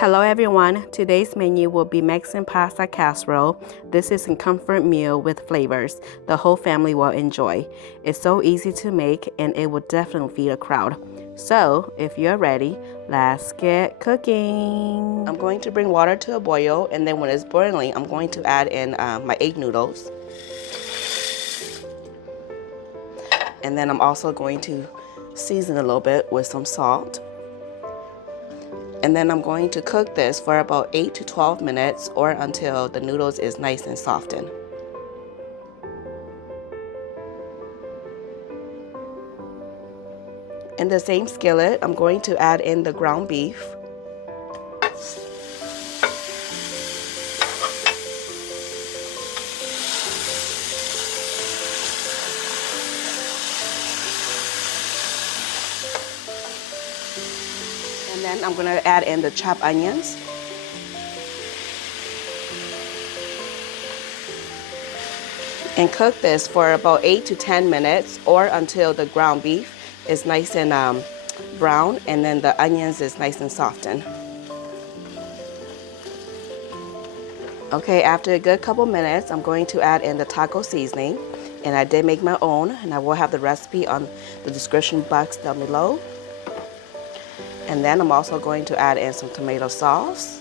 Hello everyone, today's menu will be Mexican pasta casserole. This is a comfort meal with flavors the whole family will enjoy. It's so easy to make and it will definitely feed a crowd. So if you're ready, let's get cooking. I'm going to bring water to a boil, and then when it's boiling, I'm going to add in my egg noodles. And then I'm also going to season a little bit with some salt. And then I'm going to cook this for about 8 to 12 minutes or until the noodles is nice and softened. In the same skillet, I'm going to add in the ground beef. And then I'm going to add in the chopped onions. And cook this for about 8 to 10 minutes or until the ground beef is nice and brown, and then the onions is nice and softened. Okay, after a good couple minutes, I'm going to add in the taco seasoning. And I did make my own, and I will have the recipe on the description box down below. And then I'm also going to add in some tomato sauce.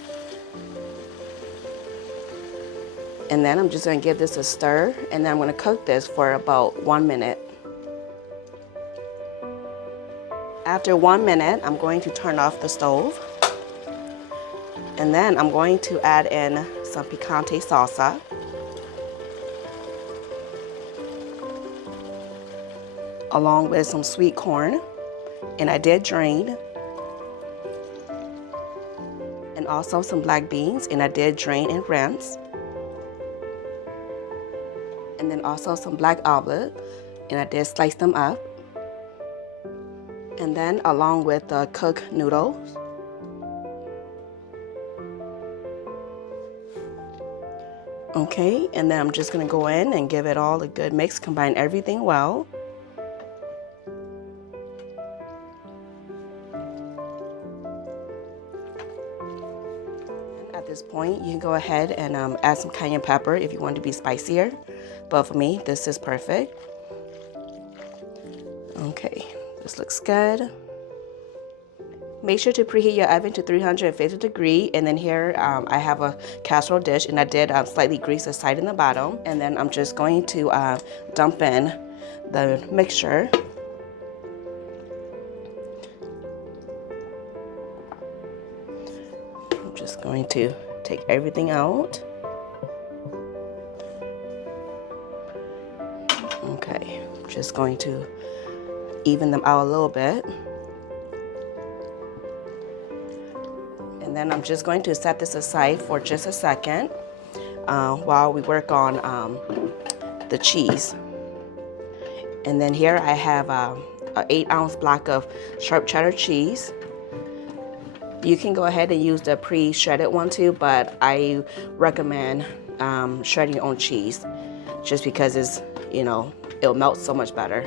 And then I'm just going to give this a stir, and then I'm going to cook this for about 1 minute. After 1 minute, I'm going to turn off the stove. And then I'm going to add in some picante salsa. Along with some sweet corn, and I did drain. And also some black beans, and I did drain and rinse. And then also some black olive, and I did slice them up. And then along with the cooked noodles. Okay, and then I'm just gonna go in and give it all a good mix, combine everything well. At this point, you can go ahead and add some cayenne pepper if you want to be spicier. But for me, this is perfect. Okay, this looks good. Make sure to preheat your oven to 350 degrees. And then here I have a casserole dish, and I did slightly grease the side and the bottom. And then I'm just going to dump in the mixture. I'm just going to take everything out. Okay, just going to even them out a little bit. And then I'm just going to set this aside for just a second while we work on the cheese. And then here I have an 8-ounce block of sharp cheddar cheese. You can go ahead and use the pre-shredded one too, but I recommend shredding your own cheese just because it's, it'll melt so much better.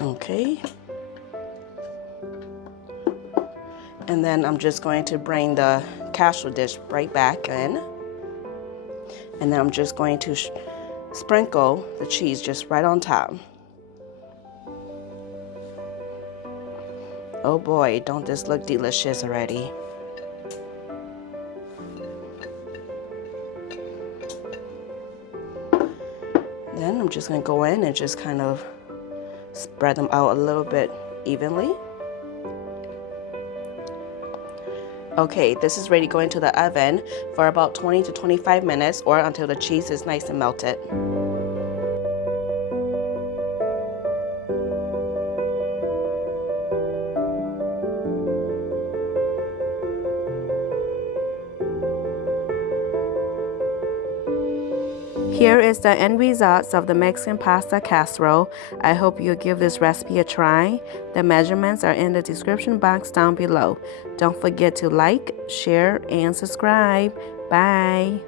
Okay. And then I'm just going to bring the casserole dish right back in. And then I'm just going to sprinkle the cheese just right on top. Oh boy, don't this look delicious already. Then I'm just going to go in and just kind of spread them out a little bit evenly. Okay, this is ready to go into the oven for about 20 to 25 minutes or until the cheese is nice and melted. Here is the end results of the Mexican pasta casserole. I hope you'll give this recipe a try. The measurements are in the description box down below. Don't forget to like, share, and subscribe. Bye.